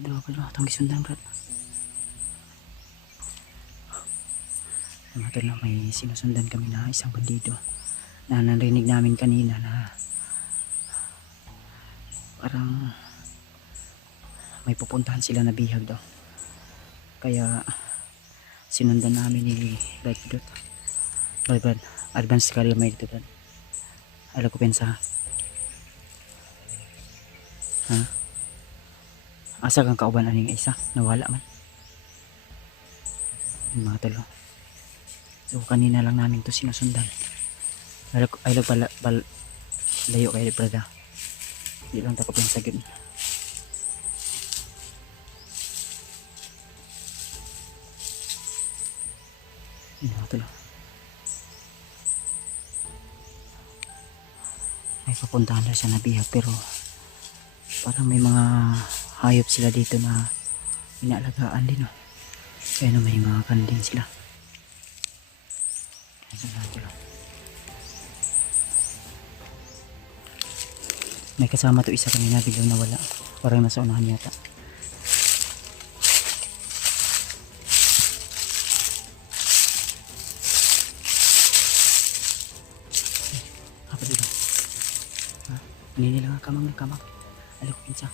Brad, itong gisundan Brad. Mga tol, may sinusundan kami na isang bandido na narinig namin kanina na parang may pupuntahan sila na bihag daw. Kaya sinundan namin ni Brad Pidot. Brad, advance career may dito Brad. Alam ko pensa. Ha? Asa kang kauban aning isa? Nawala man. Yung mga talo. So kanina lang namin to sinusundan. Ay pala layo kay Brada. Di lang takot yung sagid. Yung mga talo. May papuntahan na siya na bihag pero parang may mga hayop sila dito na inaalagaan din. Kaya may mga kanding sila. May kasama to isa kanina biglang nawala. Parang nasa unahan yata. Apa dito? Ha? Hindi nila nga kamang. Alam ko pinsa.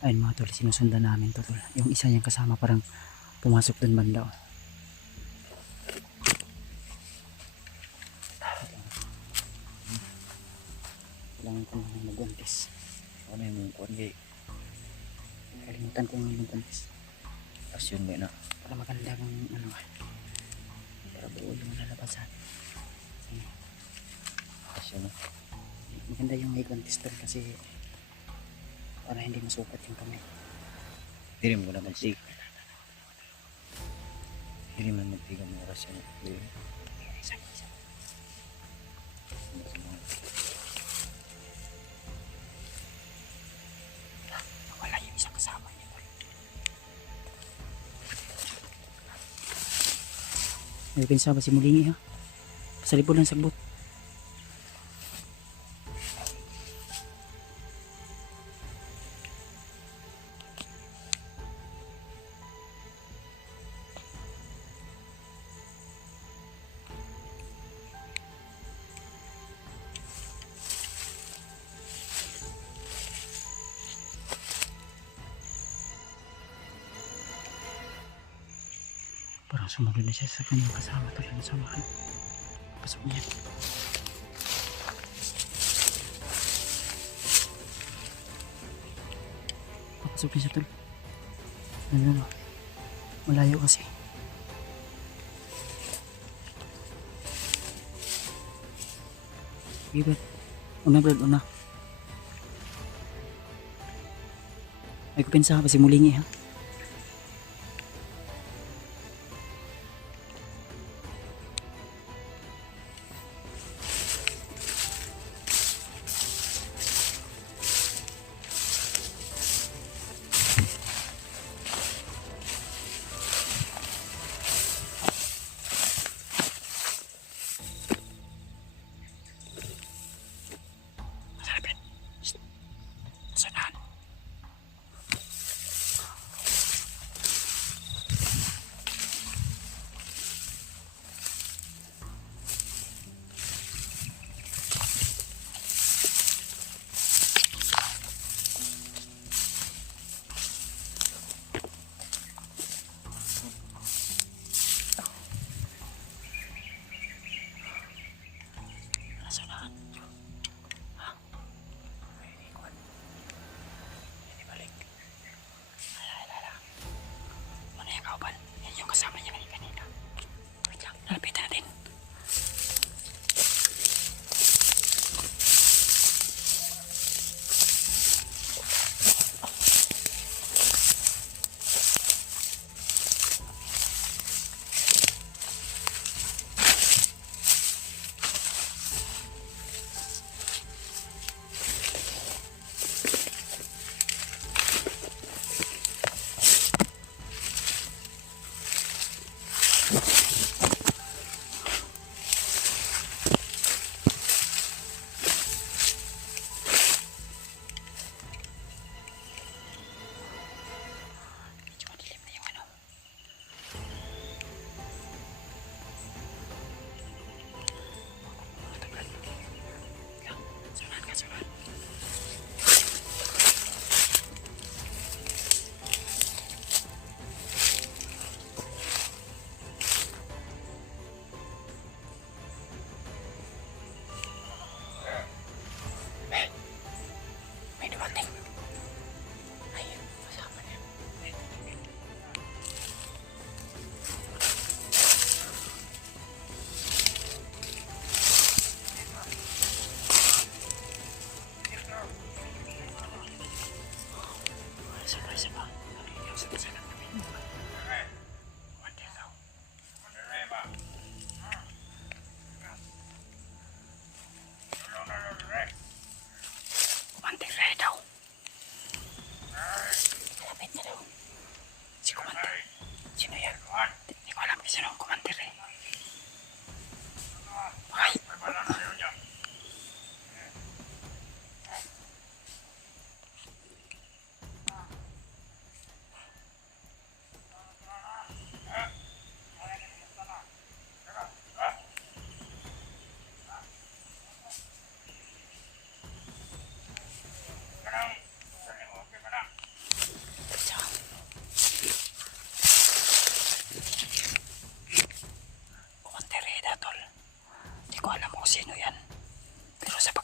Ayun mga tol, sinusundan namin to tol. Yung isa niyang kasama parang pumasok dun banda. Kailangan ko nang mag-guantes. Ano yung kuwan gay? Kalimutan ko nga mag-guantes. Asyon ba na? Para maganda ng ano. Para buo yung lalabasan. Asyon na. Maganda yung may guantes tol kasi para hindi masukat yung kamay. Dili mo na mag-tig. Dili man mag-tig ang oras yan. Dili. Wala yung isang kasama niya. May pinsa ba si Mulingi ha? Pasalipod lang sagbot. Parang sumunod na siya sa kanyang kasama tuloy na samahan. Pasok niya. Papasok niya siya tuloy. Ano? Malayo kasi. Sige Brad. Una Brad, una. Ay ko pensa pa si Mulingi ha.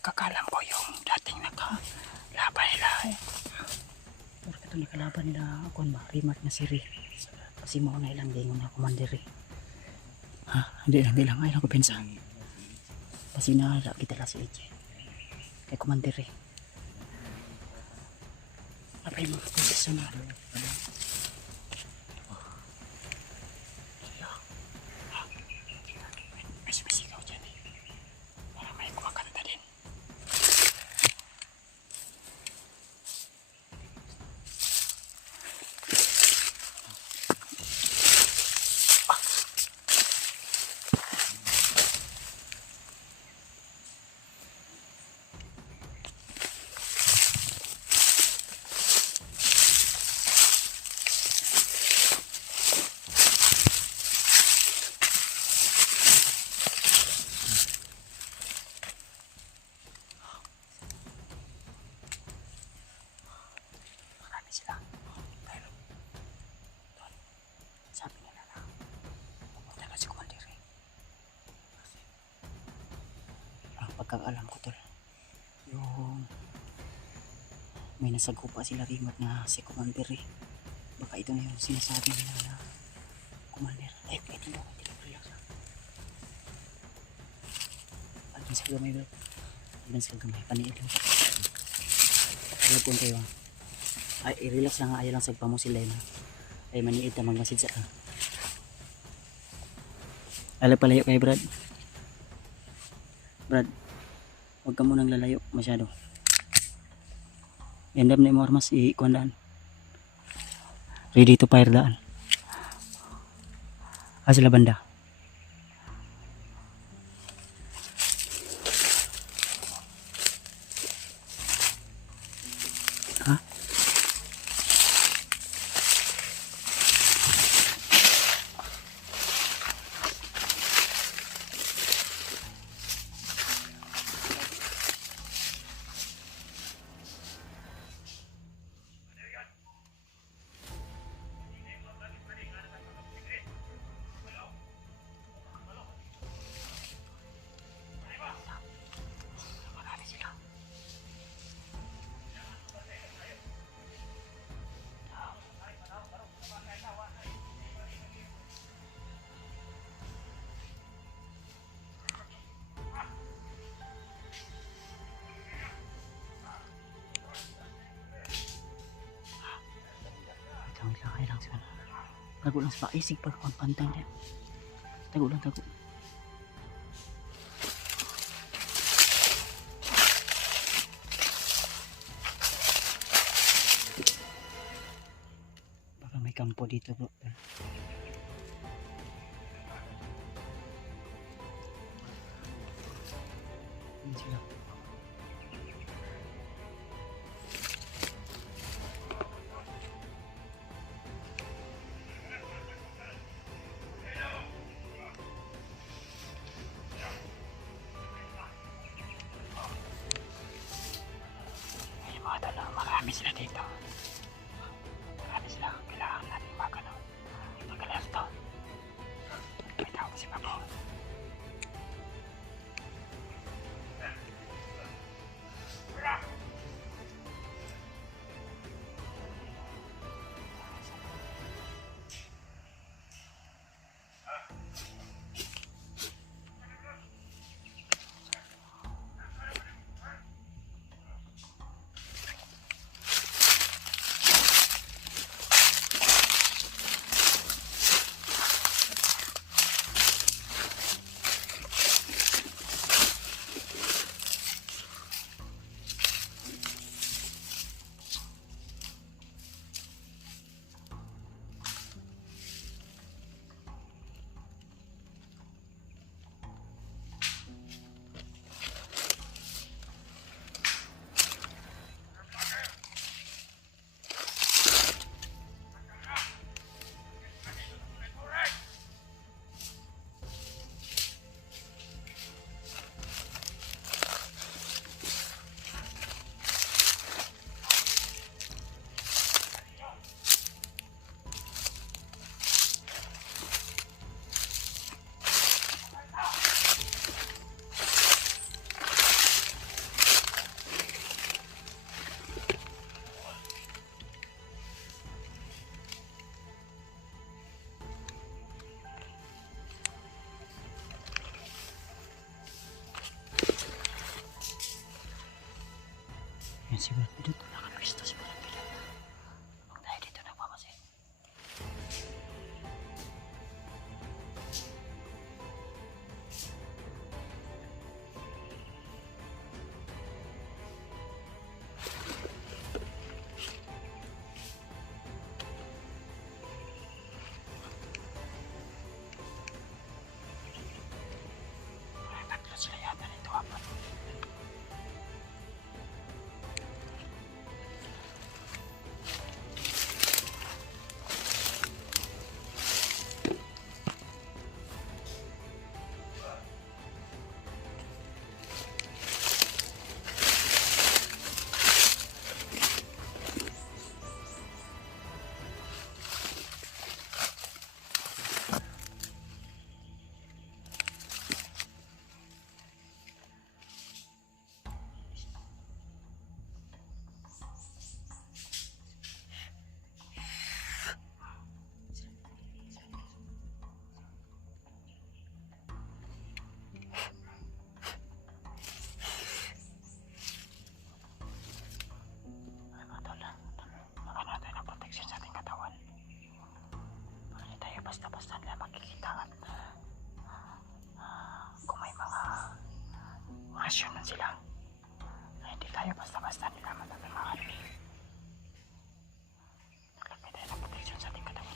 pagkakalam ko yung dating nakalaban nila pero ito nakalaban nila kung ba Rimat na si Ri kasi mo na ilang dingon na commander eh. Ha hindi lang ay lang ko pensa kasi nara kita la si Eche kay commander eh. Apa yung mga posisyon na may sumisigaw dyan eh parang may kumakanta din. Marami sila pero doon sabi nila na pumunta na si commander eh. Ang pagkakaalam ko tol yung may nasagupa sila Rimat na si commander eh. Baka ito na yung sinasabi nila na commander ay ito na relax lang advance ka gamay bro advance ka gamay paniid lang ayaw po kayo ay i-relax lang ayaw lang sagpa mo sila na ay maniid na mag-message sa ala palayo kay Brad huwag ka munang lalayo masyado end up na yung armas i-kuandaan ready to fire daan sila banda ha marami sila wait lang sila tago lang sa paisig pag pantang din tago baka may kampo dito bro yun sila ay mga tala marami sila dito marami sila kailangan natin mag-alerto may tao si Pabo Yan si Brad Pitt. Nakapista si Brad Pitt. Huwag tayo dito nagmamasid. Tatlo sila yata nito, apat. Basta-basta nila makikita at kung may mga orasyon man sila, hindi tayo basta-basta nila matatamaan. Naglagay tayo ng protection sa ating katawan.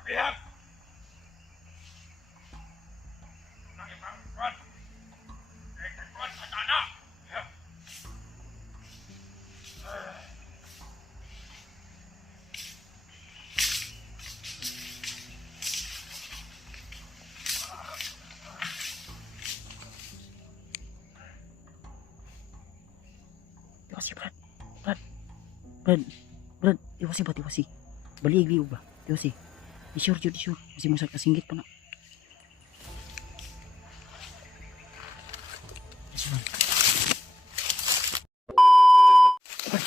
Pihak nang ibang kuat kuat sa tanah. Iwasi, Brad. Brad. Iwasi ba? Iwasi. Baligli ba? Iwasi. Di sure. Masih masak kasinggit pa na. Yes, man. Brad.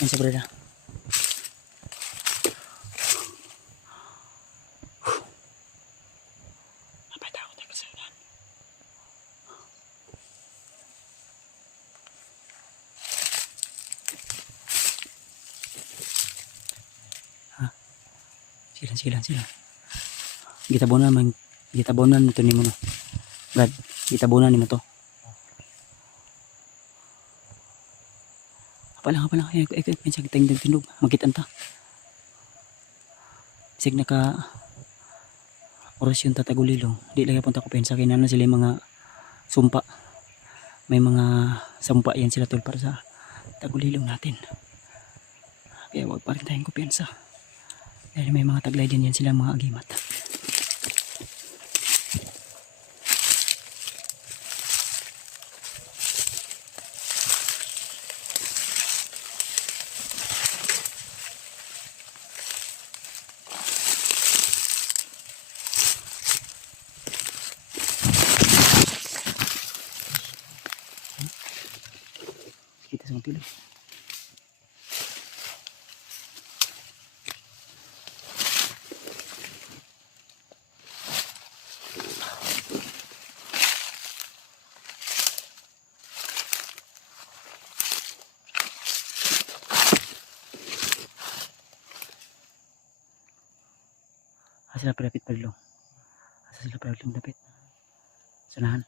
Kan sa Brad. Sila. Gitabonan mo to nimo no. Brad, gitabonan nimo to. Apalang. Ay, pensag tayong tindog. Magitan ta. Sig naka orasyon ta tagulilong. Di lagi punta ko pensa kay nana sila yung mga sumpa. May mga sumpa yan sila tol para sa tagulilong natin. Kaya wag pa rin tayong kumpiyansa. Dahil may mga taglay din yan silang mga agimat. Isang pili. Asa sila palapit padlo? Asa sila palapit? Sanahan.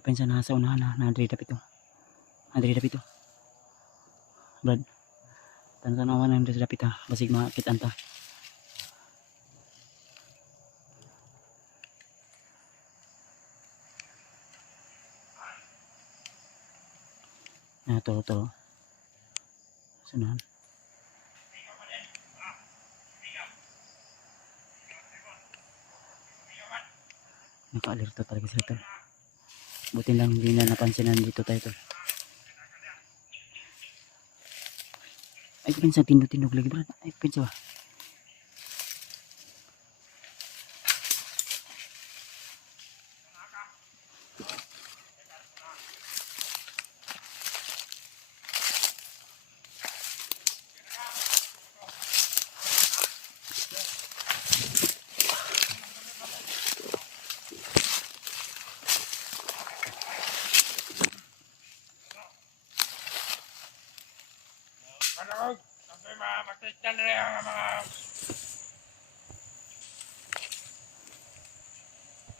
Hapin sa nasa unahan na nadiri dapit to. Nadiri dapit to. Brad. Tanawan na sa dapit ha. Basig makitaan ta. To. Sanahan. Naka-alerto talaga sila tol. Buti lang hindi na napansinan dito tayo tol. Ay pinsa tindog lagi brad. Ay pinsa ba? Ano? Sabi mag-tisdan rin ang mga...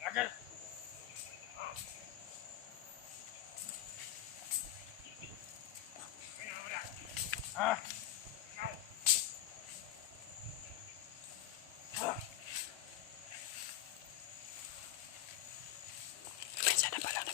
Lagir! Ah! Pinsa napalang.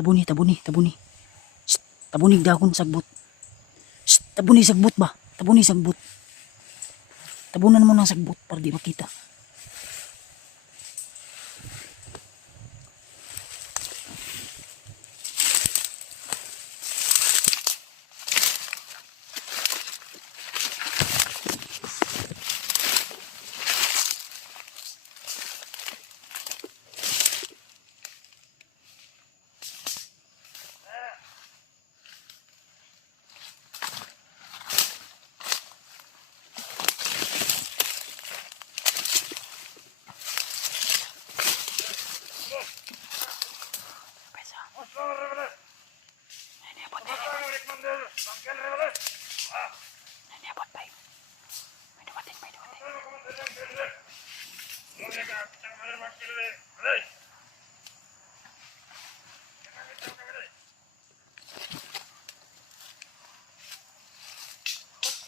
Brad, tabuni. Shh, tabuni dagon sagbot. Shh, tabuni sagbot ba? Tabuni sagbot. Tabunan mo ng sagbot para di makita.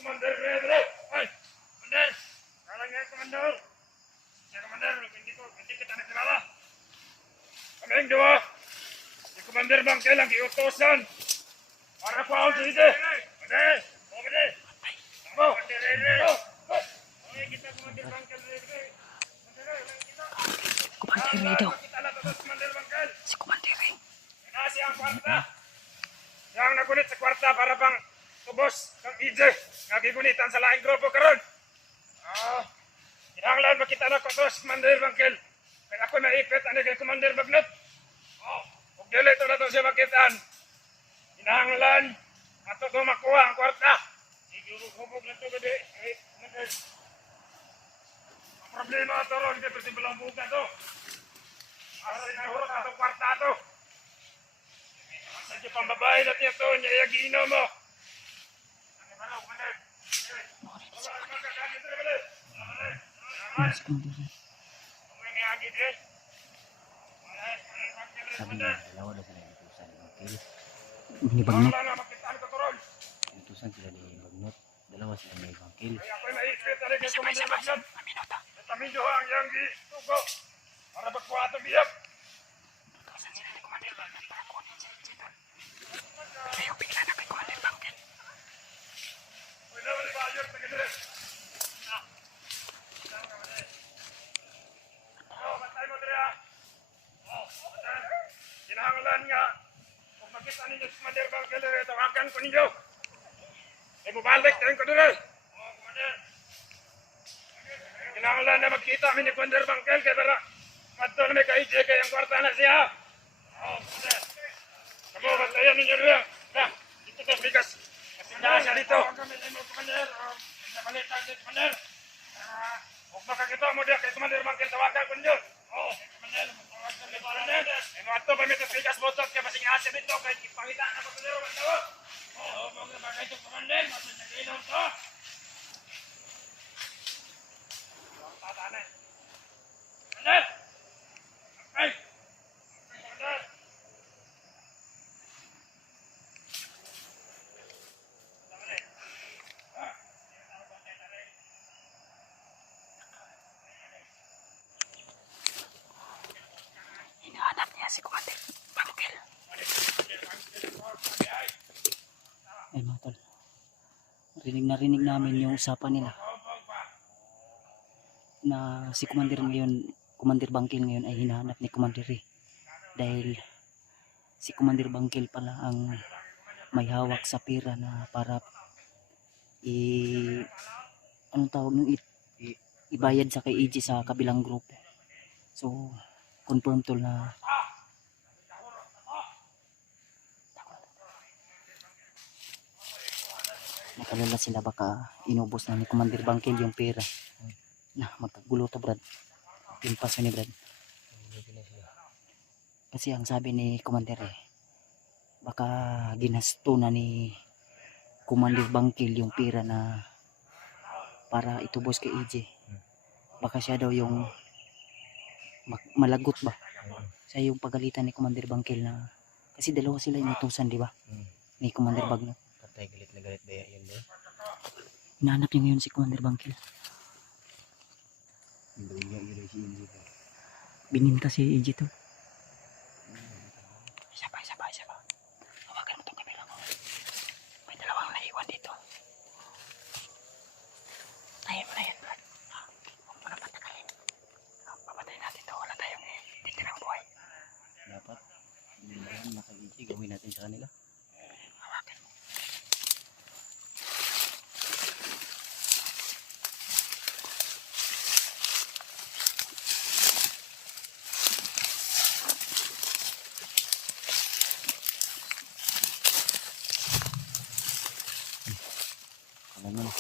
Komander, ay, komander, kalang nga komander. Si komander, hindi kita nakilala. Kaming dua, si komander Bangkel ang iutosan para po ako dito. Komander, komander, tamo, okay, kita komander Bangkel dito. Kumandiri daw. Komander Bangkel, Si kumandiri. nasi ang kwarta. Yang nagunit sa kwarta para bang tubos ng EJ nga gigunitan sa laing grupo karon. Kinahanglan makita na ko to si Commander Bangkel. Kaya ako naipit ani kay Commander Bagnot. Ug dili to na to siya makitaan. Kinahanglan ato to makuha ang kwarta. Hubog na to gadi. Ang problema ato ron kay persimbalang buka to. Aray na hurot atong kwarta to. Sa pambabae natin ito, niya giinom mo. Si kumandiri. Sabi niya, dalawa daw sila inutusan ni Bangkil. Binibagnot. Inutusan sila ni Bagnot. Dalawa sila ni Bangkil. Kaya ako'y naipit, aling yung Commander Bagnot. Aminota. Tamido ang yang di tugo. para magkuha itong biyap. Utusan sila ni Commander Bangkil para kunin si EJ doon. Kayo bigla na kay Commander Bangkil. Pwede naman ibayot na ganun. Bantay mo diri ha. Kinahanglan nga, kung makita ninyo si Commander Bangkil, tawagan ko ninyo. Ay mubalik tayong ko diri. Kinahanglan na magkita kami ni Commander Bangkil kaya para madto na may ka-EJ kaya ang kwarta na siya. Kamu, bantayan ninyo diri. Na, dito to, bigas. Kasindahan siya dito. Huwag makakita mo diya kay Commander Bangkil, tawagan ko ninyo. Ay mo ato pa may bigas botot kaya masing asya dito kaya ipangita na pagkulero. Oo, mga bagay ito Commander, masing naginom to. Tatanay. Commander! Ay! Commander! Hinahanap niya si Commander Bangkil. Ay mga tol, rinig namin yung usapan nila na si Commander Bangkil ngayon ay hinahanap ni Commander Ray dahil si Commander Bangkil pala ang may hawak sa pera na para anong tawag nung ibayad sa kay EJ sa kabilang grupo. So confirm tol na nakalala sila baka inubos na ni Commander Bangkil yung pera. Na magkagulo to Brad. Timpas ni Brad. Kasi ang sabi ni Commander baka ginasto na ni Commander Bangkil yung pera na para itubos kay EJ. Baka siya daw yung malagot ba? Siya yung pagalitan ni Commander Bangkil na kasi dalawa sila inutusan, di ba? Ni Commander Bagnot. Patay galit na galit ba yun ba? Hinahanap niya ngayon si Commander Bangkil. Hindi yun si Indy ba? Bininta si EJ to. Isa pa. Hawakan mo itong kamera ko. May dalawang naiwan dito. Tayin mo na yan, Brad. Huwag mo na patagalin. Papatayin natin to. Wala tayong titirang buhay. Dapat, hindi naman naka-EJ, gawin natin sa kanila. Hawakan mo. Alam mo na.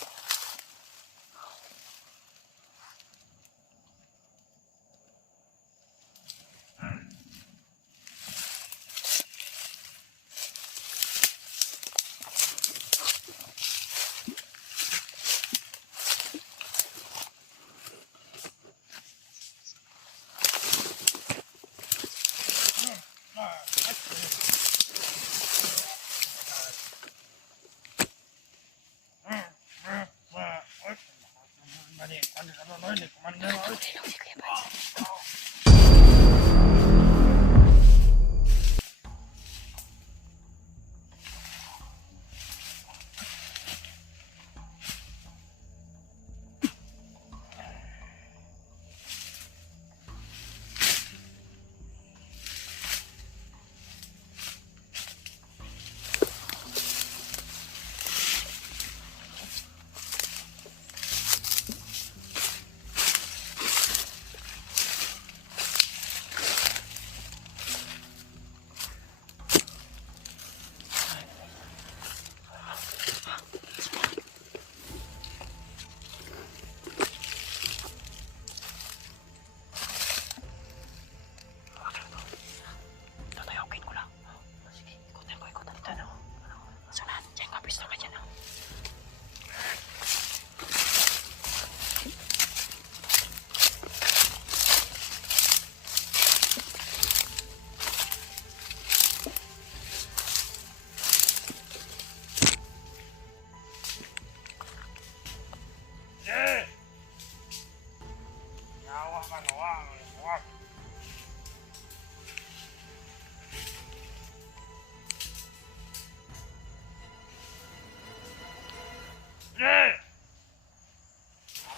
Jose!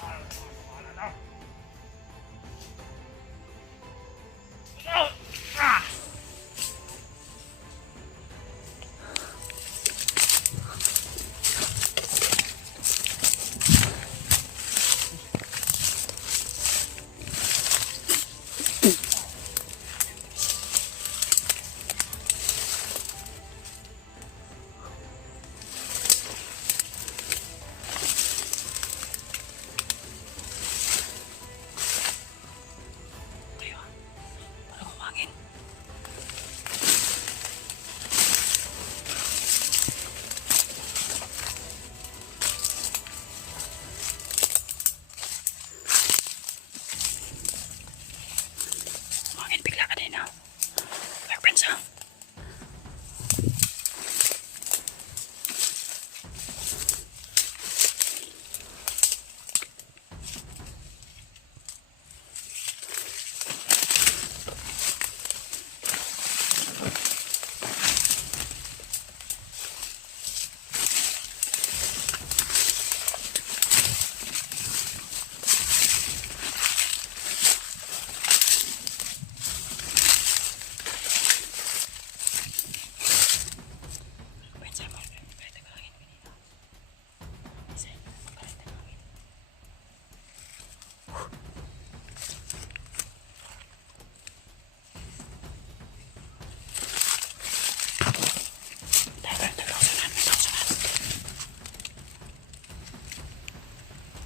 Wala na. Ah! Parang umangin. Umangin bigla kanina. My friends, ha?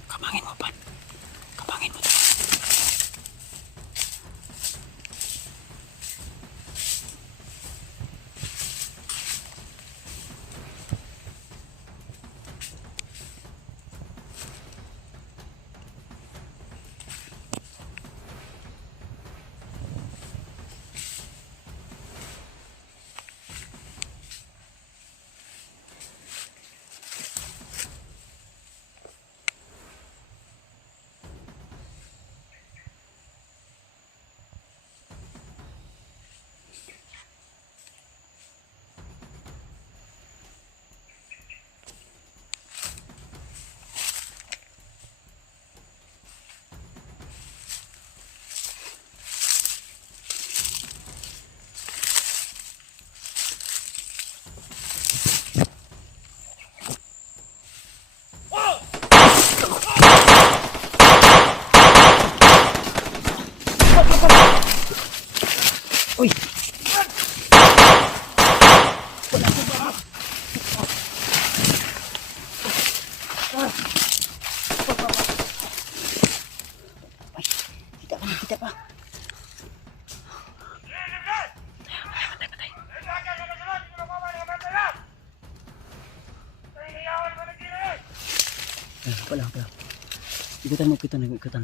Kamangin mo, Pan. Kamangin mo. Uy! Ay, kita pa, kita pa. Wala. Ikutan mo, ikutan.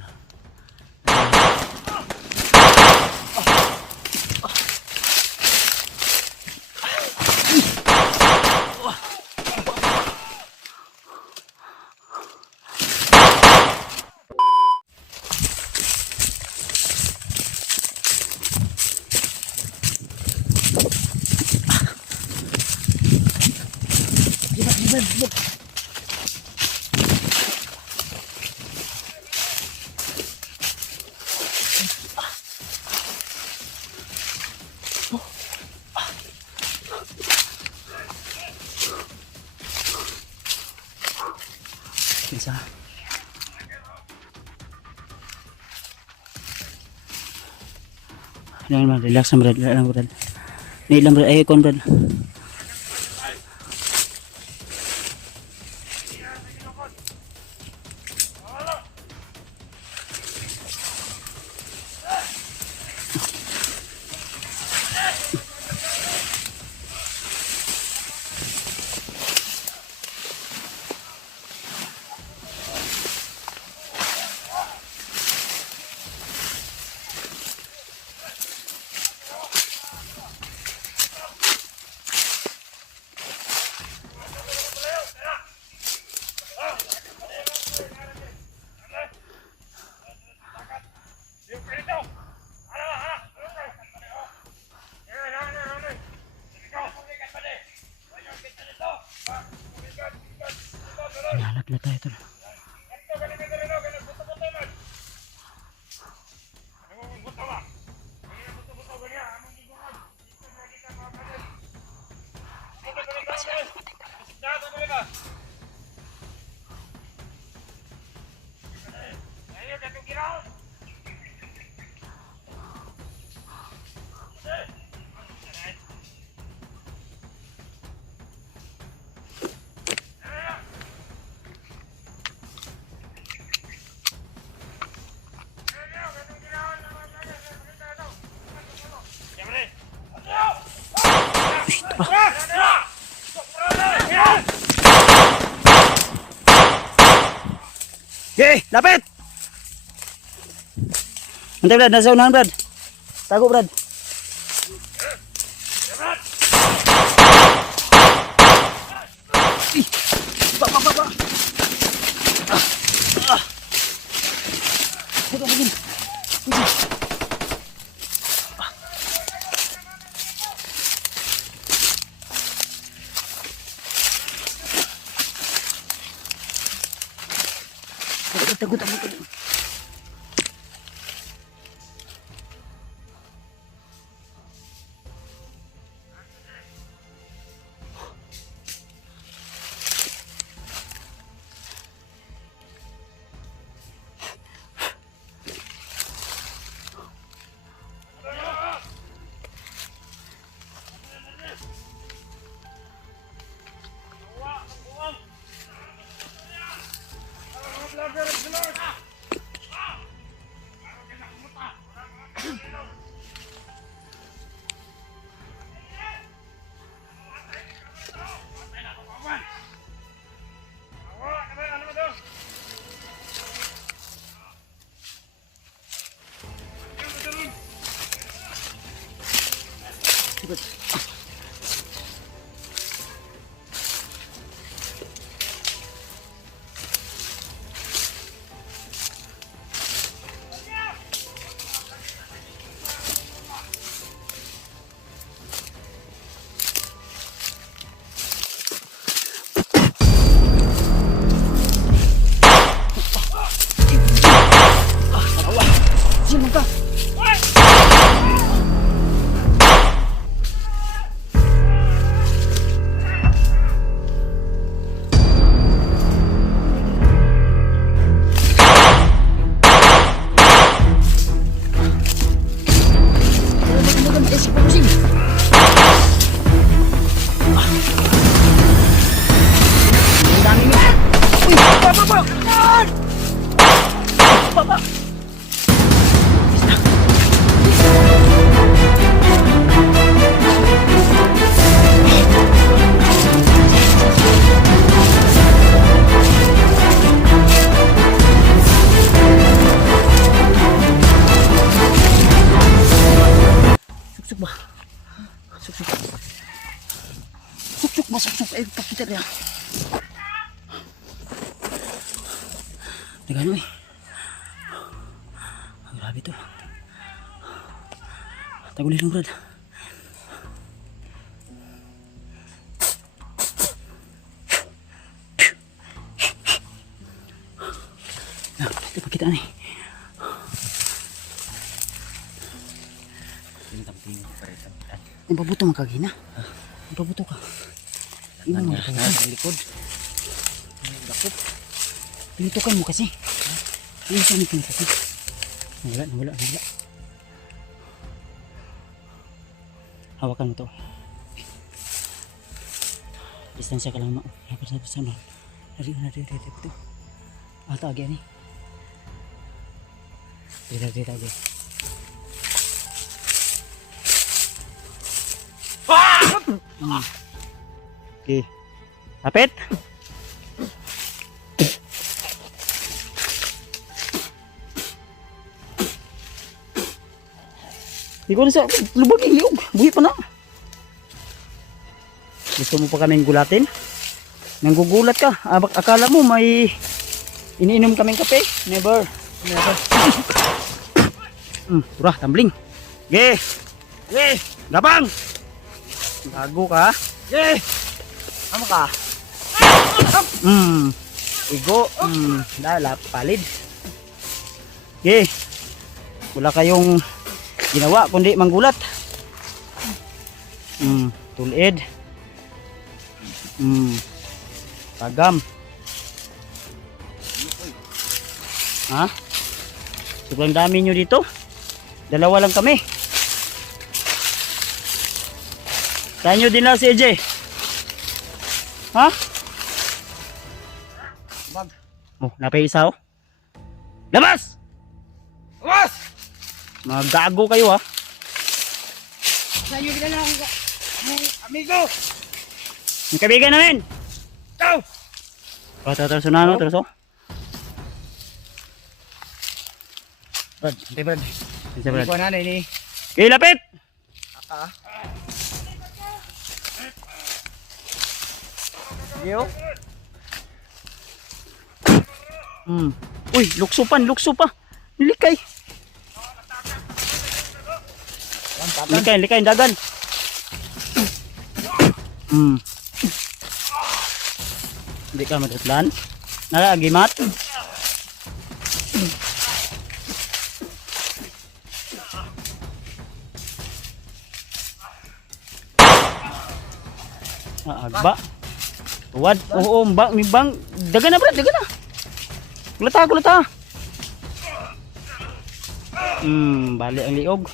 Libat. Bisa. Jangan relax lang, Brad. Ni lang, Brad. Ay, kon, Brad. Hinahanap na tayo tol. Okay, lapit! Antay Brad, nasa unahan Brad. Tago Brad. Ih, ba. Buka begini. Takut. Sino ka? Papa! Suksuk ba? Suksuk. Eh, pakita dia. Nagano eh. Grabe to. Tagulin lang Brad. Nah, ito pakita nih. Ang babuto makagina. Ang babuto ka. Ino mo ka sa likod. Dakop. Pinitukan mo kasi. Ano siya ni pinitukan? Nawala. Hawakan mo to. Distansya ka lang mo. Lapar sa sana. Dari ito. Ata agya ni. Dari agya. Okay. Lapit. Ikaw na sa lubag yung liog. Buhi pa na. Gusto mo pa kaming gulatin? Nanggugulat ka. Akala mo may iniinom kaming kape? Never. Turah, tumbling. Ge. Gabang. Gago ka. Ge. Ano ka? Igo. Dala, palid. Okay. Wala kayong ginawa kundi manggulat. Tulid. Tagam. Ha? Sobrang dami nyo dito. Dalawa lang kami. Saan nyo din na si AJ? Ha? Bag. Oh, napay-isa oh. Labas! Awas! Mga gago kayo ha. Saan nyo ginala akong amigo? Yung kaibigan namin. Ikaw! Terus na terus oh. Brad, hindi Brad. Bisa Brad. Ikuha na ini. Okay, lapit. Aka. Yo. Uy, lukso pa. Nilikay. Likay, dagan. Hindi ka madutlan. Nalagimat. Agba. Tuwad. Oo, bang. Dagan na Brad, dagan na. Kulata. Bali ang liog.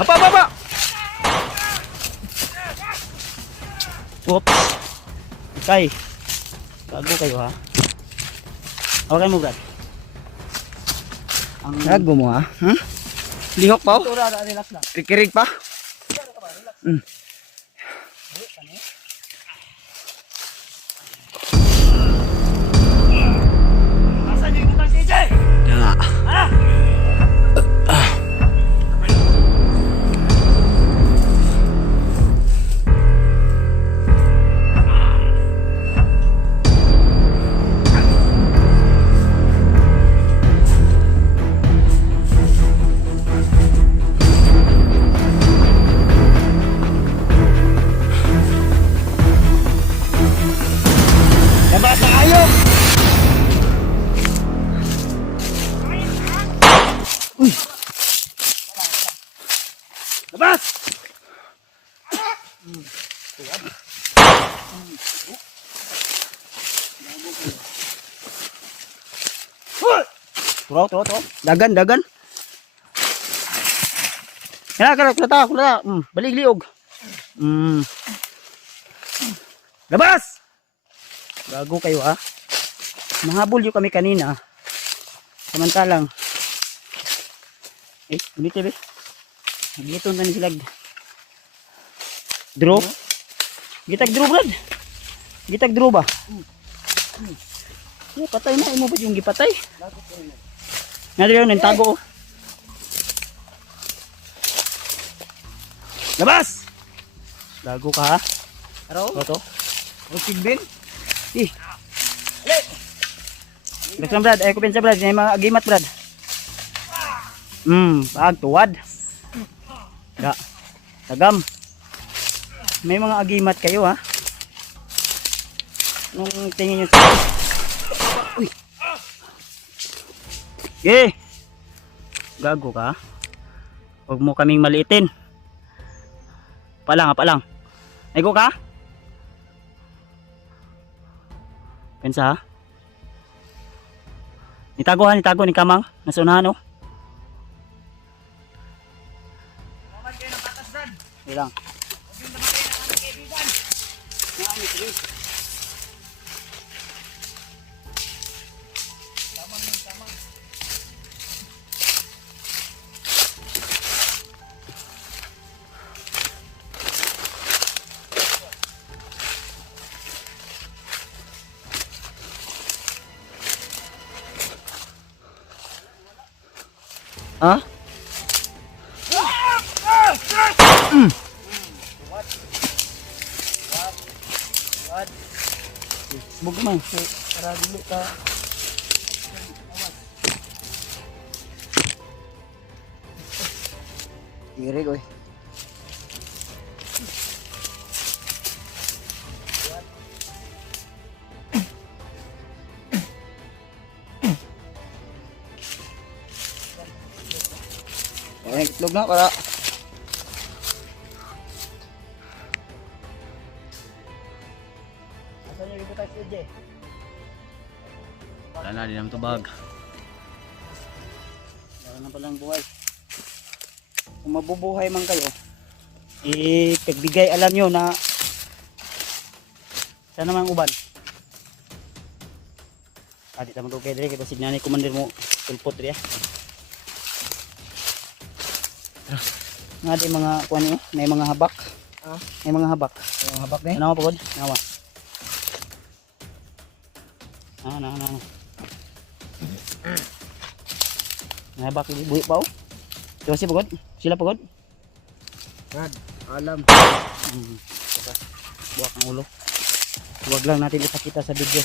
Hapa. Oops. Okay. Gago kayo ha. Okay mo Brad. Gago mo ha? Lihok pa? Relax lang. Kikirig pa? Asan yung ibutang si AJ? Nga. Ha? Labas na kayo! Labas! Turo. Dagan. Kulata. Balik liog. Labas! Gago kayo ha. Mahabol yung kami kanina. Samantalang. Ulit be. Nagito na ni sila. Draw. Gitag draw Brad. Gitag draw ba? Patay na. Imo ba yung gipatay? Nga yun, nagtago oh. Labas! Gago ka ha. Araw? Toto. Usig bin? Gusto Brad, ay kupin sa Brad, may mga agimat Brad. Tuwad. Tagam. May mga agimat kayo ha. Nung tingin nyo sa... Uy. Gago ka. Huwag mo kaming maliitin. Palang. Ego ka? Pensa ha? Nitago ni Kamang. Nasa unahan oh. Ilang. Ha? Bugman para dili ka Kirig oy. itlog na para asan yung ibutas si Jay? Wala na, di naman tubag. Wala na palang buhay. Kung mabubuhay man kayo, pagbigay alam nyo na saan naman ang uban. Di taman ito kayo dito, kasi nanay commander mo tulpot rin. Nga di mga kuha nyo, may mga habak. May mga habak. Ang habak na eh. Ano mo pagod? Ano mo? Ano. Habak, buhi pa oh. Diba si pagod? Sila pagod? Alam. Buwak ang ulo. Huwag lang natin ipakita sa video.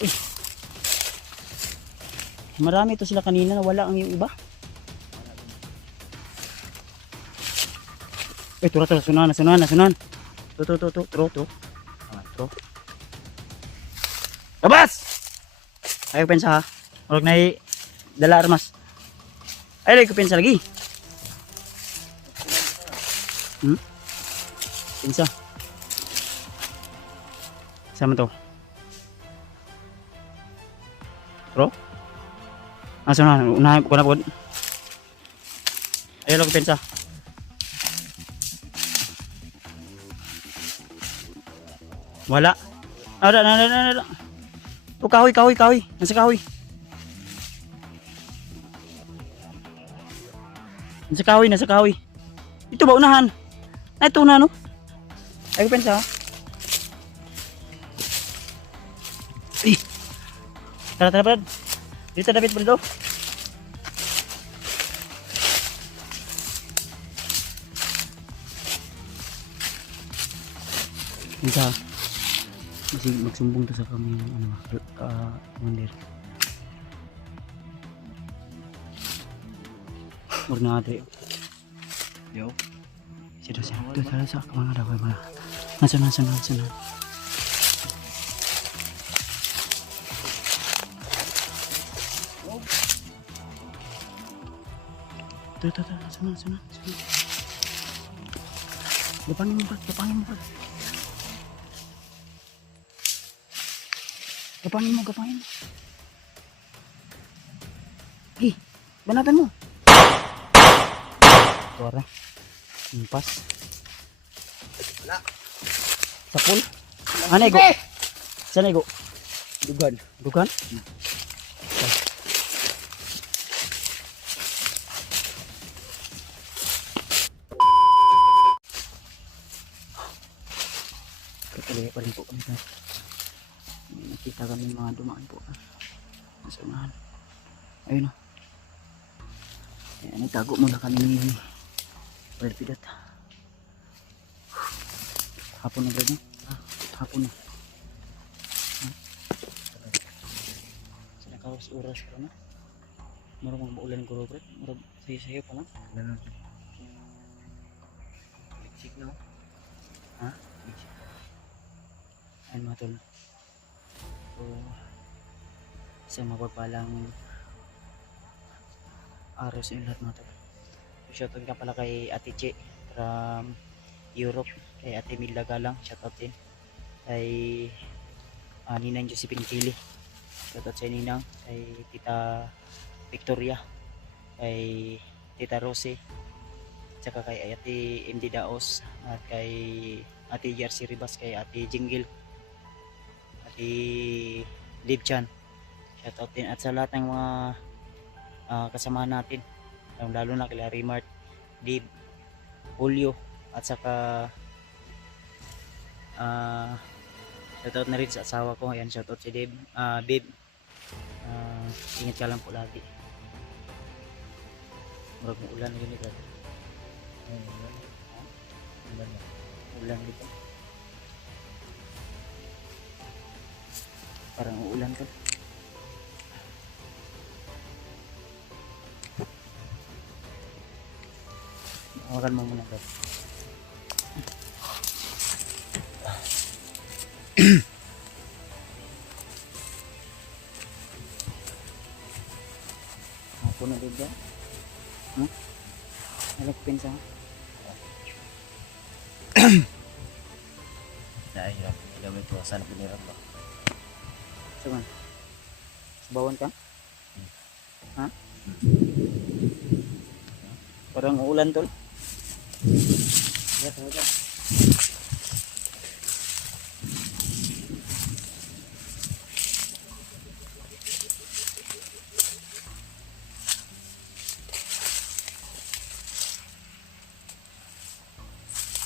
Uy. Marami ito sila kanina, wala ang yung iba. Tura, sunan. Tro. Labas! Ayaw pensa ha. Huwag na dala armas. Ayaw ko pensa lagi. Pensa. Sama to. Tro? Sunan. Unahin ko na po. Ayaw ko pensa. Wala. Ada. Oh, kahoy. Nasa kahoy. Nasa kahoy. Ito ba unahan? Ito na no? Ay ko pensa. Tara Brad. Dito David Brado. Pensa. Kasi magsumbong to sa kami commander. Huwag na ate. Yo. Sida sa mga daw ay mga. Nasaan. Tuh, sana. Gapangin mo pa. Gapangin mo. Banatan mo. Suara. Impas. Wala. Sapul. Ano ego? Sana ego? Dugan? Katuloy pa rin po kami. Nakita kami mga dumaan po. Nasa unahan. Ayun o. Nagtago muna kami ni Brad Pidot. Hapon na Brad. Hapon na. Sa nakawas oras pa na. Marang mga maulan ko Brad. Marang sayo pa lang. Liksik no? Ha? Ayun mga tol. So, isang mapagpalang araw sa inyo lahat mga tol. Shoutout nga pala kay Ate Che from Europe, kay Ate Milda Galang, shoutout din kay Ninang Josephine Kili, shoutout sa Ninang, kay Tita Victoria, kay Tita Rose, tsaka kay Ate MD Daos, at kay Ate Jersey Ribas, kay Ate Jinggil, Ate Libchan, shoutout din, at sa lahat ng mga kasama natin, lalo na kila Remart, Dib, Julio, at saka shoutout na rin sa asawa ko. Ayan, shoutout si Dib, Bib, ingat ka lang po lagi. Marag mo ulan na ganito. Ulan dito. Parang uulan ka. Hawakan mo muna bro. Dahil hirap. Ilaw may tuwasan. Pinirap ba? Saman. Bawon ka? Ha? Parang ulan tol. Iya, talaga.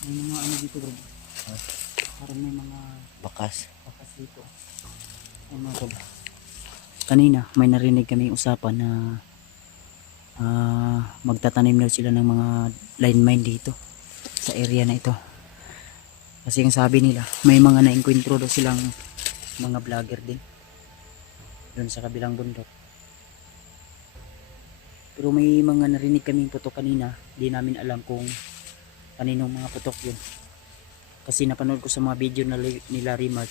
May mga ano dito bro. Parang may mga Bakas. bakas dito. Ay mga tol. Kanina may narinig kami usapan na magtatanim daw sila ng mga line mine dito sa area na ito. Kasi yung sabi nila may mga na-encuentro daw silang mga vlogger din doon sa kabilang bundok. Pero may mga narinig kaming putok kanina, di namin alam kung kaninong mga putok yun. Kasi napanood ko sa mga video na nila Rimart,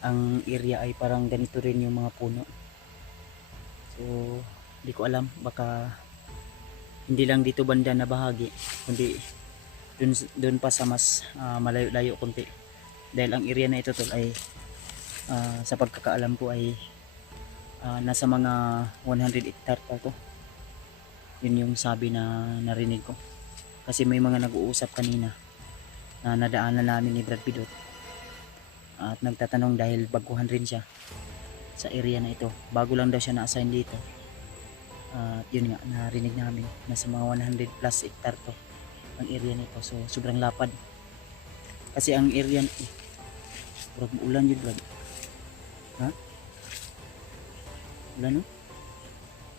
ang area ay parang ganito rin yung mga puno. So di ko alam, baka hindi lang dito banda na bahagi, kundi dun pa sa mas malayo-layo konti. Dahil ang area na ito tol ay sa pagkakaalam ko ay nasa mga 100 hectare pa to. Yun yung sabi na narinig ko. Kasi may mga nag-uusap kanina na nadaanan namin ni Brad Pidot at nagtatanong dahil baguhan rin siya sa area na ito. Bago lang daw siya na-assign dito. At yun nga, narinig namin nasa mga 100 plus hectare to ang area nito. So sobrang lapad. Kasi ang area Brad, ulan yun Brad. Ha? Ulan no?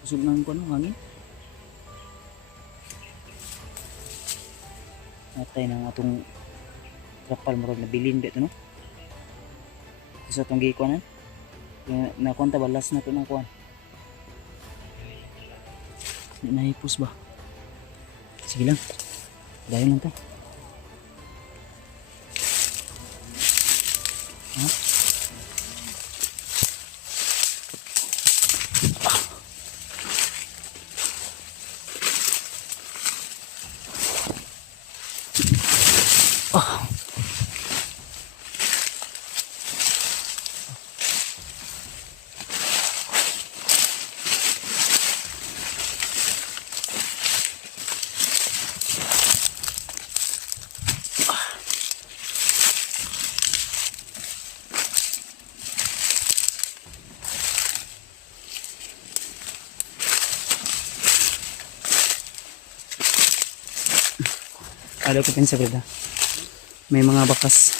Kusog ng ano, hangin. Natay ng atong kapal marag na bilin dito no. Sa atong gikuanan. Na konta balas na to na kuan. Di na hipos ba? Sige lang. Dahil lang to. Ha? Ada ko pinsa brada. May mga bakas.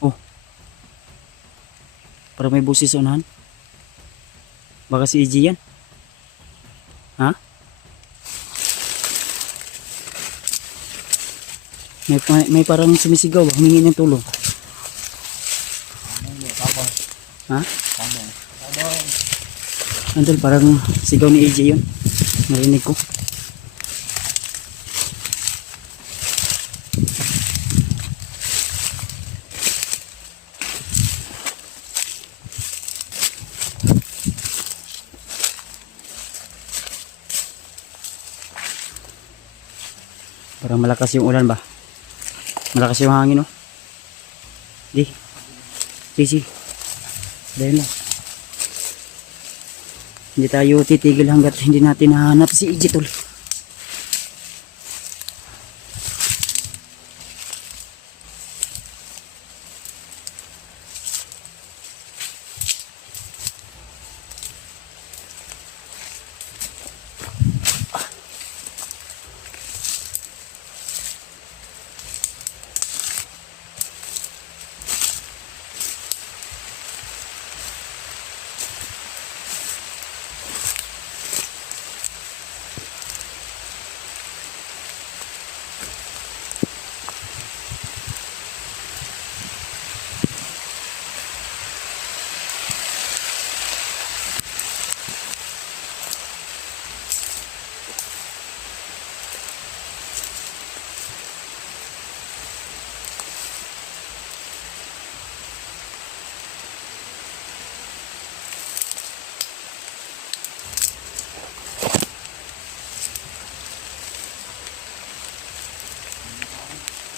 Oh. Parang may busis sa unahan. Baka si EG yan. Ha? May parang sumisigaw ba? Humingi ng tulong. Ha? Andol, parang sigaw ni AJ yun. Narinig ko. Parang malakas yung ulan ba? Malakas yung hangin, no? Di. Dahil lang. Hindi tayo titigil hanggat hindi natin nahanap si EJ tol.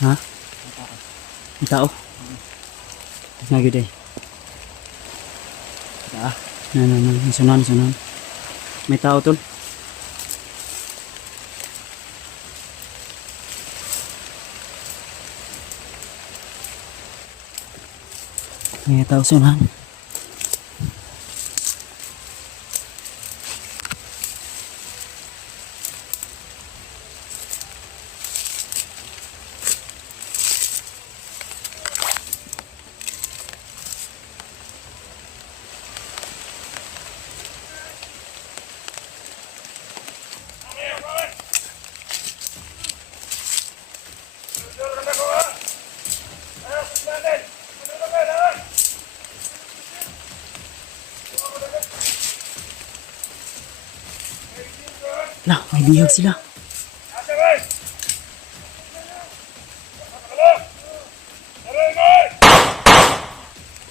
Ha? May tao? Nagod eh. Sunan. May tao tol. May tao sunan. Lah, may bihag sila.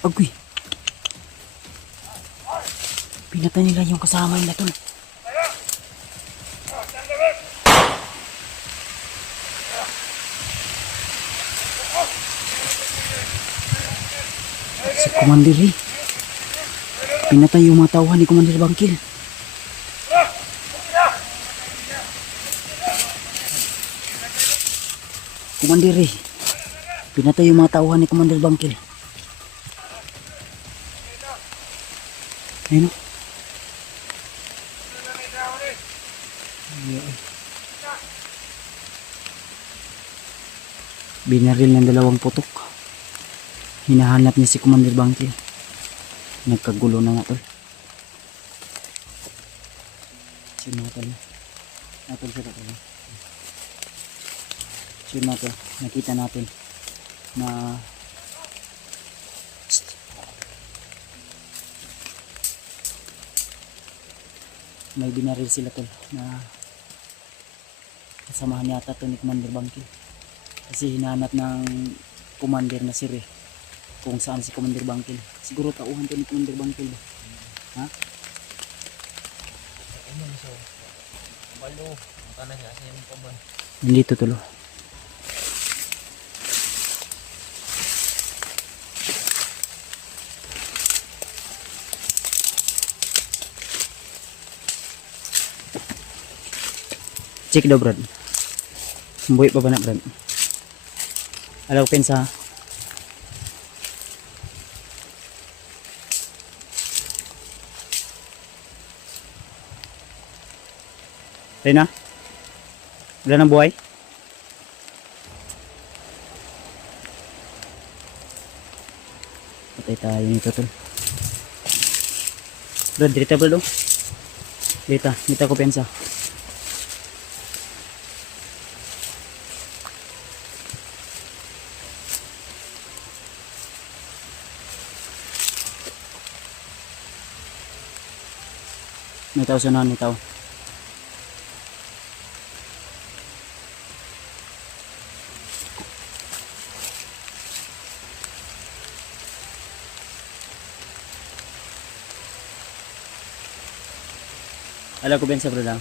Agoy. Pinatay nila yung kasama nila tol. Si Commander eh. Pinatay yung mga tauhan ni Commander Bangkil. Commander eh. Pinatay yung mga tauhan ni Commander Bangkil. Ayun o. Binaril ng 2 putok. Hinahanap niya si Commander Bangkil. Nagkagulo na nga tol. Sino nga tol? Natol siya tol. Sino nga tol? Nakita natin na may binaril sila tol na kasamahan yata to ni Commander Bangkil. Kasi hinahanap ng commander na si Re kung saan si Commander Bangkil. Siguro tauhan to ni Commander Bangkil. Ha? Nandito tulo. Check daw Brad. Buhay pa ba na Brad? Alaw pensa. Tayo na? Wala nang buhay? Patay tayo nito tol. Brad, dito Brad oh. Dito ko pensa. May tao sa may tao. Alam ko ben sa bro lang.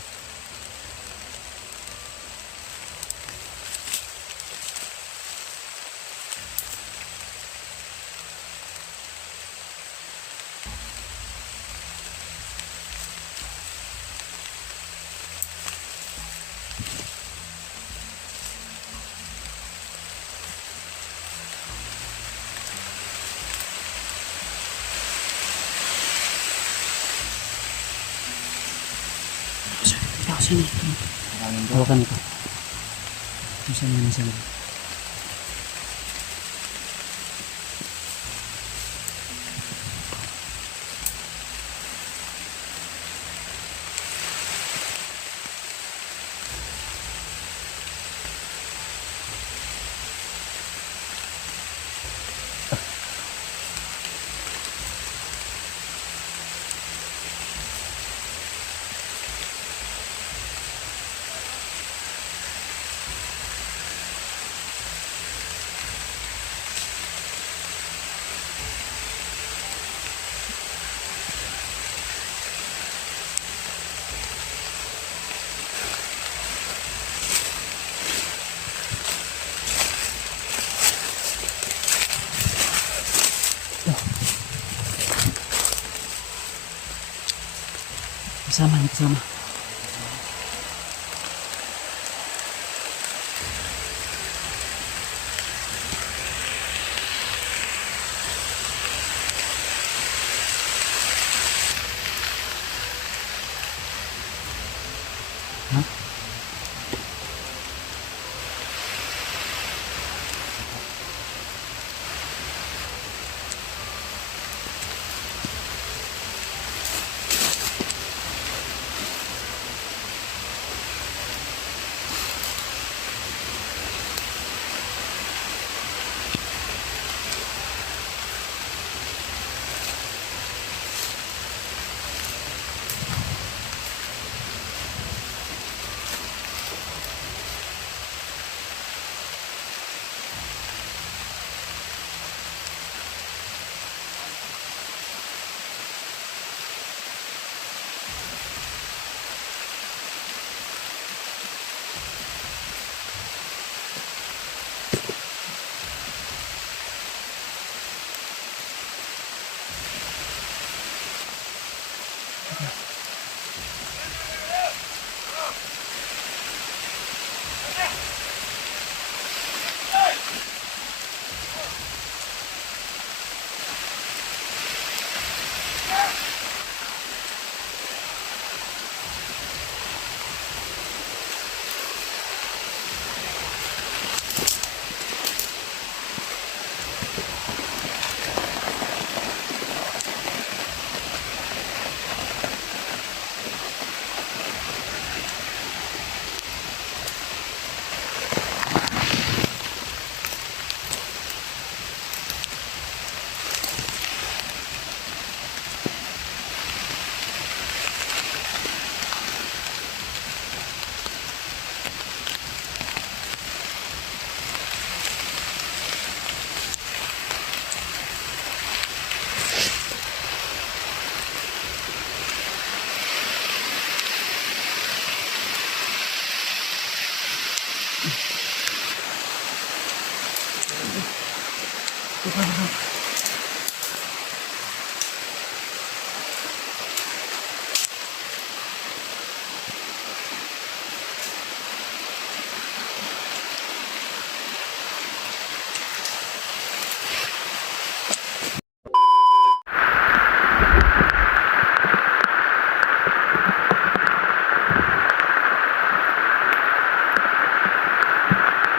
Sini. Hawakan ito. Saan. kasama, may kasama. Ha?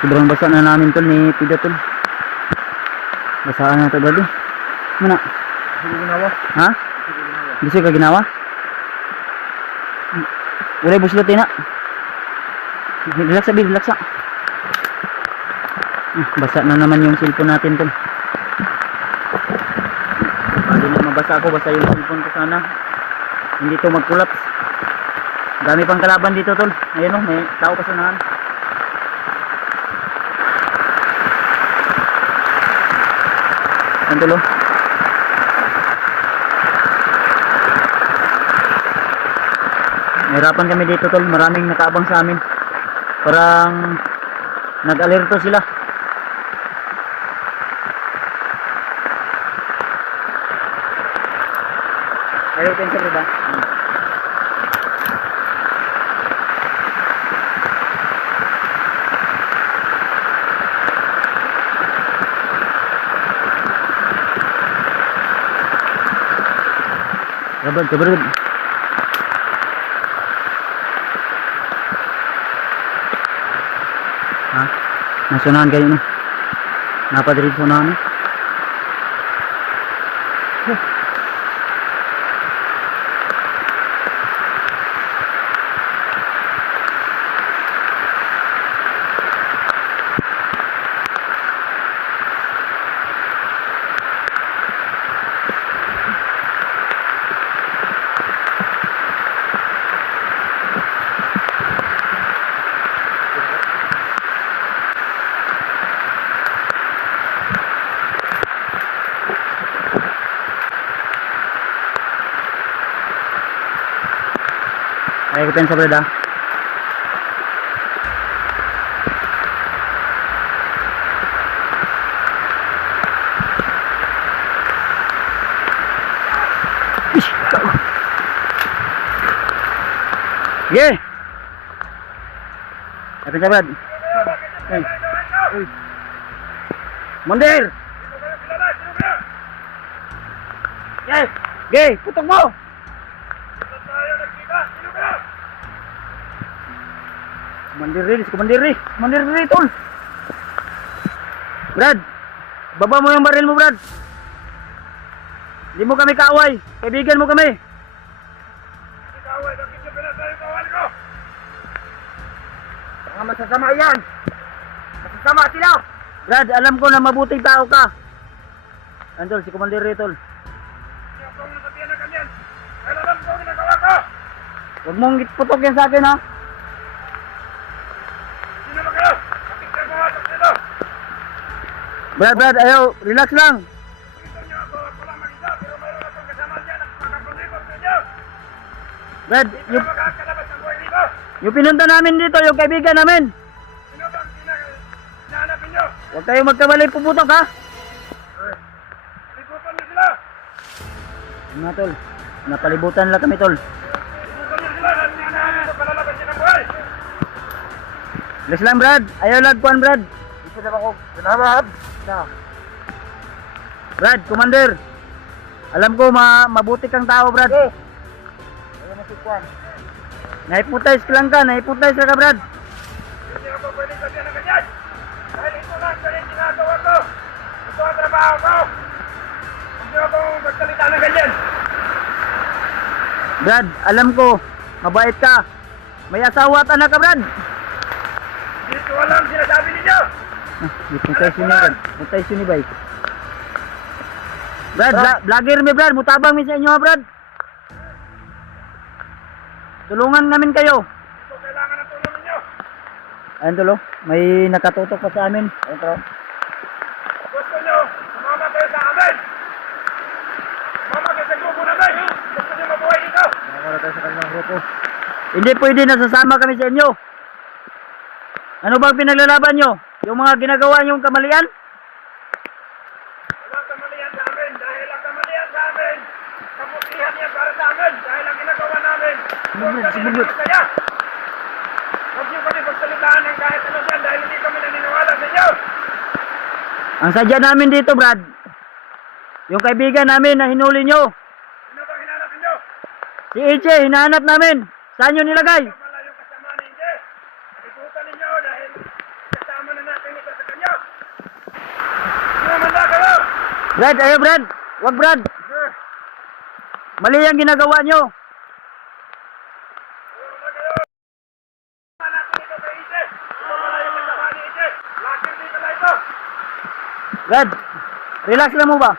Sobrang basa na namin tol ni Pida tol. Basaan na ito gabi. Mana? Ginawa. Ha? Di siya ka ginawa? Ulay buslot na. Relax sabi, relax sa. Basa na naman yung cellphone natin tol. Hindi na mabasa ako, basta yung cellphone ko sana. Hindi to mag-collapse. Dami pang kalaban dito tol. Ayun o, may tao pa sa unahan. Ang tulo. Nahirapan kami dito tol, maraming nakaabang sa amin. Parang nag-alerto sila. Ayaw kayo sa ba? Kabarad. Ha? Nasunahan kayo no? Napadirig sunahan no? Ay, ikutin sa brada. Sige. Atin ka, Brad. Hey. Mandir! Yes! Gay! Putok mo! Mandir rin, tol! Brad! Baba mo yung baril mo, Brad! Hindi mo kami kaaway! Kaibigan mo kami! Mga masasama yan! Masasama sila! Brad, alam ko na mabuting tao ka! Andol, si Commander Ritol. Huwag mong putok yan sa akin, ha? Brad, ayaw, relax lang. Brad, yung pinunta namin dito, yung kaibigan namin. Huwag kayo magkamali puputok, ha? Ano, tol? Napalibutan lang kami, tol. Relax lang, Brad. Ayaw lagpuan, Brad. Dito na ako. Salamat! Brad, Commander. Alam ko, mabuti kang tao, Brad. Ayaw masukwan. Naiputize ka lang ka, Brad. Hindi ako pwede sabihan ng ganyan. Dahil ito lang sa rin ginagawa ko. Ito ang trabaho ko. Hindi ako magsalita ng ganyan. Brad, alam ko, mabait ka. May asawa at anak ka, Brad. Hindi ko alam sinasabi ninyo. Puntay sini, bay. Brad, vlogger mi, Brad. Mutabang mi sa inyo, Brad. Tulungan namin kayo. Ito kailangan ng tulong ninyo. Ayun, tulo. May nakatutok pa sa amin. Ayun, tulo. Gusto nyo, sumama kayo sa amin. Sumama kayo sa grupo namin. Gusto nyo mabuhay dito. Nakakala tayo sa kanilang grupo. Hindi pwede nasasama kami sa inyo. Ano bang pinaglalaban nyo? Yung mga ginagawa nyong kamalian? Walang kamalian sa amin. Dahil ang kamalian sa amin, kabutihan niya para sa amin. Dahil ang ginagawa namin, huwag kami nagmasaya. Huwag nyo kami pagsalitaan ng kahit ano dyan dahil hindi kami naniniwala sa inyo. Ang sadya namin dito, Brad, yung kaibigan namin na hinuli nyo, Sino bang hinanap ninyo? si AJ, hinahanap namin. Saan nyo nilagay? Wala yung kasama ni Inge. Ikutan ninyo dahil kasama na natin ito sa kanya. Sumanda kayo! Brad, Brad. Wag, Brad. Mali ang ginagawa nyo. Sumanda kayo! Kasama natin ito kay Inge. Wala yung kasama ni Inge. Lakin dito na ito. Brad, relax lang mo ba?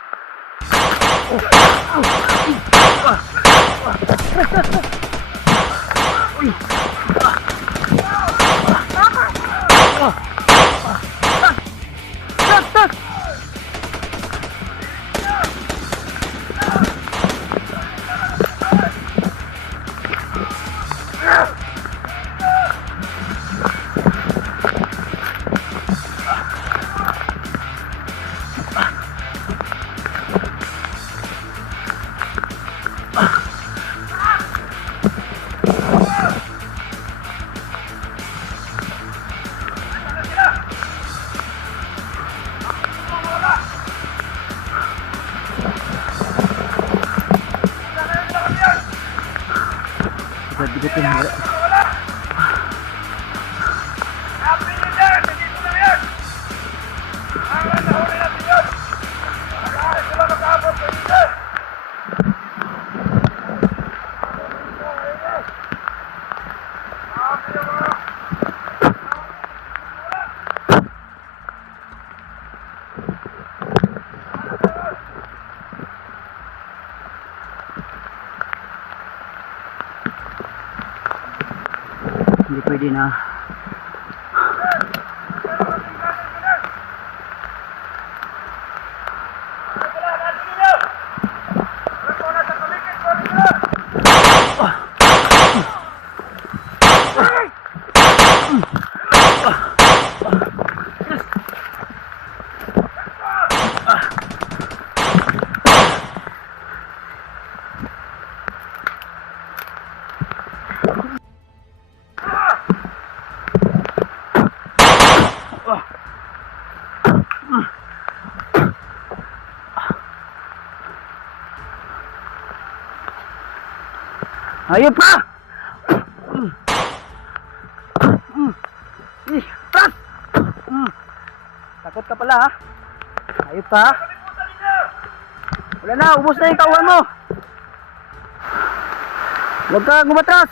Bigotin mo. Wala! Happy New Year! Nandito na yan! Ang nahuli natin yun! Nakahit sila mag-abot sa Inge! Happy yung mga... Hindi pwede na. Hayop ka! Tras! Takot ka pala ha? Hayop ka ha? Wala na, ubos na yung kawan mo. Huwag ka gumatras.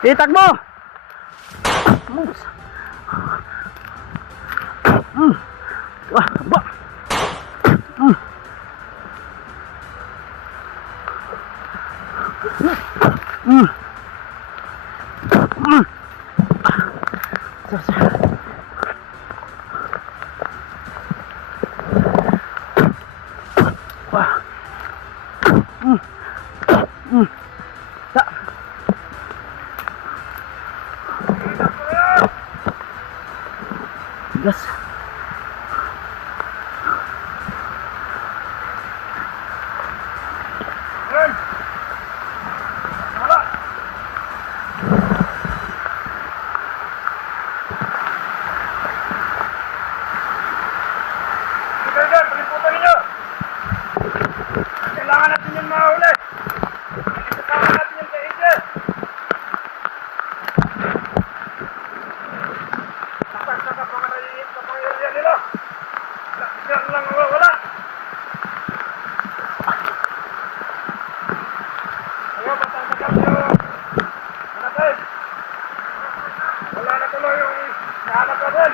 Titak mo. Wah, ba. Gas. Kailangan natin yung mahuli. Kasama natin yung kaigil. Tapos na kapangyarihan nila. Diyan lang wala. Ayaw, matangkagap yung natin. Wala na tuloy yung nahanap natin.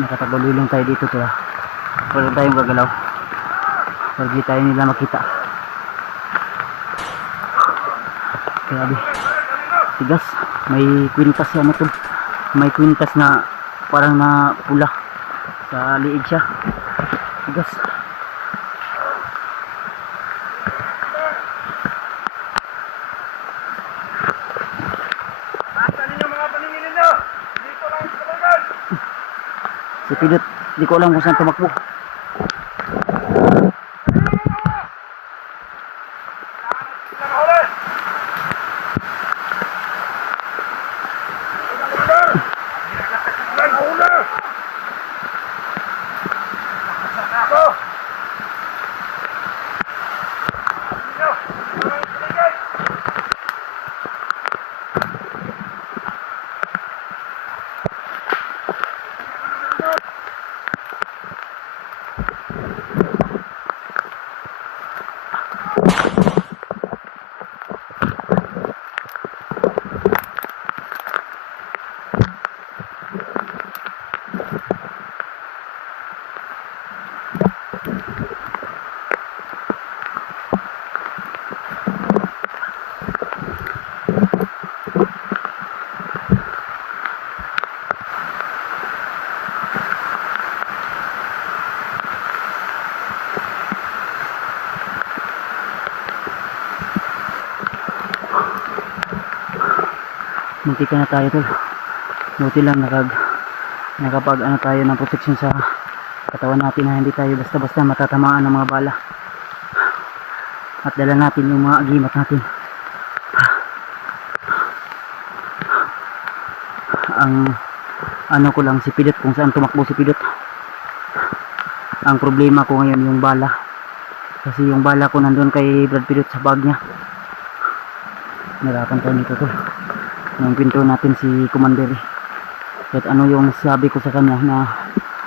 Nakatagbalulong tayo dito to ha. Wala tayong gagalaw. Para di tayo nila makita. Grabe. Tigas. May kwintas yan ito. May kwintas na parang na pula. Sa liig siya. Tigas. Si Pidot, di ko alam kung saan tumakbo. Munti ka na tayo tol. Buti lang nakapag ano tayo ng protection sa katawan natin na hindi tayo basta-basta matatamaan ng mga bala. At dala natin yung mga agimat natin. Ang ano ko lang si Pidot, kung saan tumakbo si Pidot. Ang problema ko ngayon yung bala. Kasi yung bala ko nandun kay Brad Pidot sa bag niya. Narapan tayo nito tol. Nung pinto natin si Commander at ano yung sabi ko sa kanya na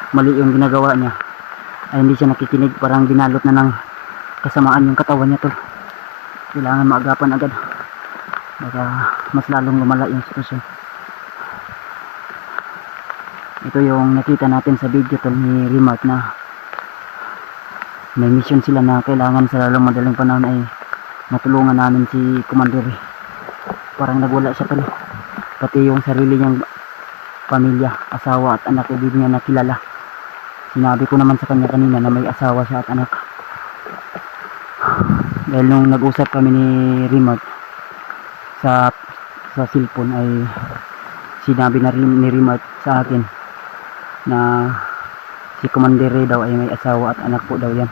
mali yung ginagawa niya ay hindi siya nakikinig, parang binalot na ng kasamaan yung katawan niya tol. Kailangan maagapan agad baka mas lalong lumala yung sitwasyon. Ito yung nakita natin sa video tol ni Remark na may mission sila na kailangan sa lalong madaling panahon ay matulungan namin si Commander. Parang nagwala siya tol. Pati yung sarili niyang pamilya, asawa at anak, hindi niya nakilala. Sinabi ko naman sa kanya kanina na may asawa siya at anak. Dahil nung nag-usap kami ni Remote sa sa cellphone ay sinabi na rin ni Remark sa akin na si Commander Ray daw ay may asawa at anak po daw yan.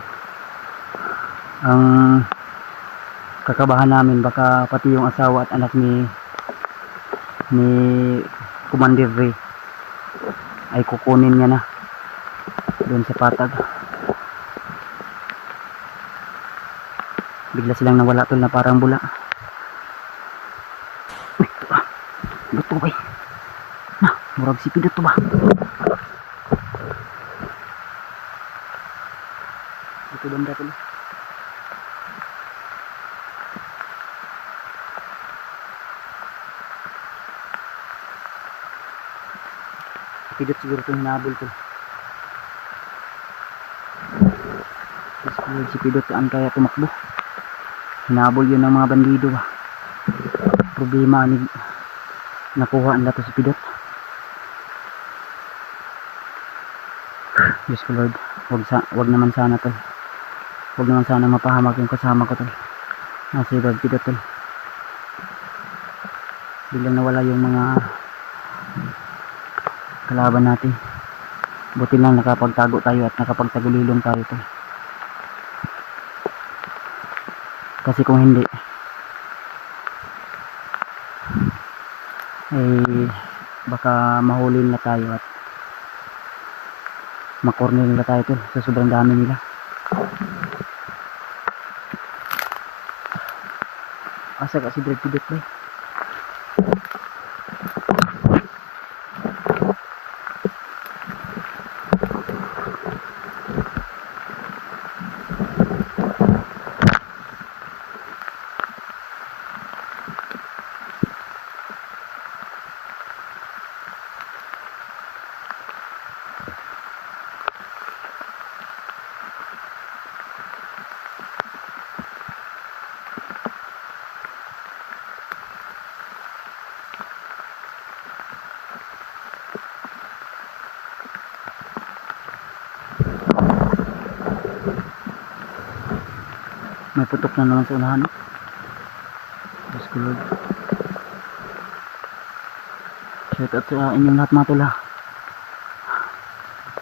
Ang kakabahan namin baka pati yung asawa at anak ni Commander Ray ay kukunin niya na doon sa patag. Bigla silang nawala tol na parang bula. Uy, ito ba? Na, murag si Pidot to ba? Ito banda tol. Pidot siguro itong hinabol tol. Si Pidot saan kaya tumakbo? Hinabol yun ng mga bandido ba? Problema ni nakuha nila to si Pidot. Diyos ko Lord, wag naman sana tol. Wag naman sana mapahamak yung kasama ko tol. Nasa Brad Pidot tol. Biglang nawala yung mga kalaban natin. Buti lang nakapagtago tayo at nakapagtagulilong tayo tol. Kasi kung hindi eh baka mahuli na tayo at makorner nila tayo tol sa sobrang dami nila. Asa kasi Brad Pidot ba? May putok na naman sa unahan. Diyos ko Lord. Shout out sa inyong lahat mga tula.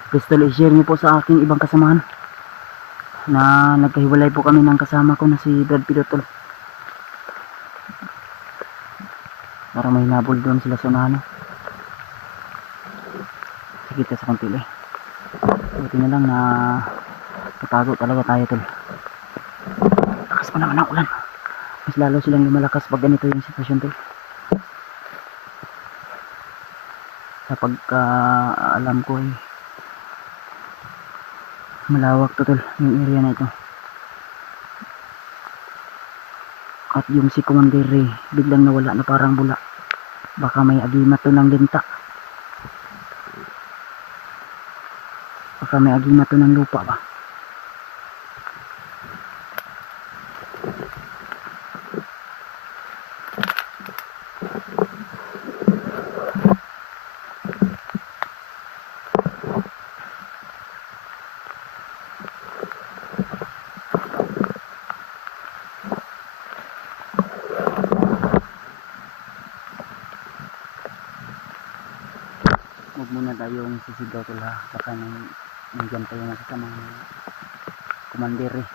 Please tol, i-share niyo po sa aking ibang kasamahan na nagkahiwalay po kami ng kasama ko na si Brad Pidot tol. Para may nabol doon sila sa unahan. Sige sa konti eh. Buti na lang na natago talaga tayo tol. Lakas pa naman ang ulan. Mas lalo silang lumalakas pag ganito yung sitwasyon tol. Sa pagka-alam ko ay malawak to tol yung area na ito. At yung si Commander Ray biglang nawala na parang bula. Baka may agimat to ng linta. Baka may agimat to ng lupa ba. Huwag muna tayong sisigaw tol ha. Baka nandiyan tayo nakasama ng Commander eh.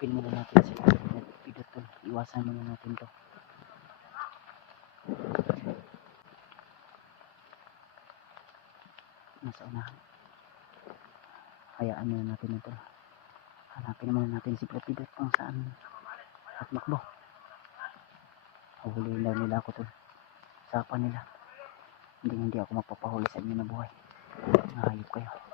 Hanapin muna natin sila. Pidot tol. Iwasan muna natin to. Nasa unahan. Hayaan muna natin ito. Hanapin muna natin si Pidot kung saan at makbo. Huhulihin daw nila ako tol. Sapa nila. Hindi ako magpapahuli sa inyo na buhay. Nahayop kayo.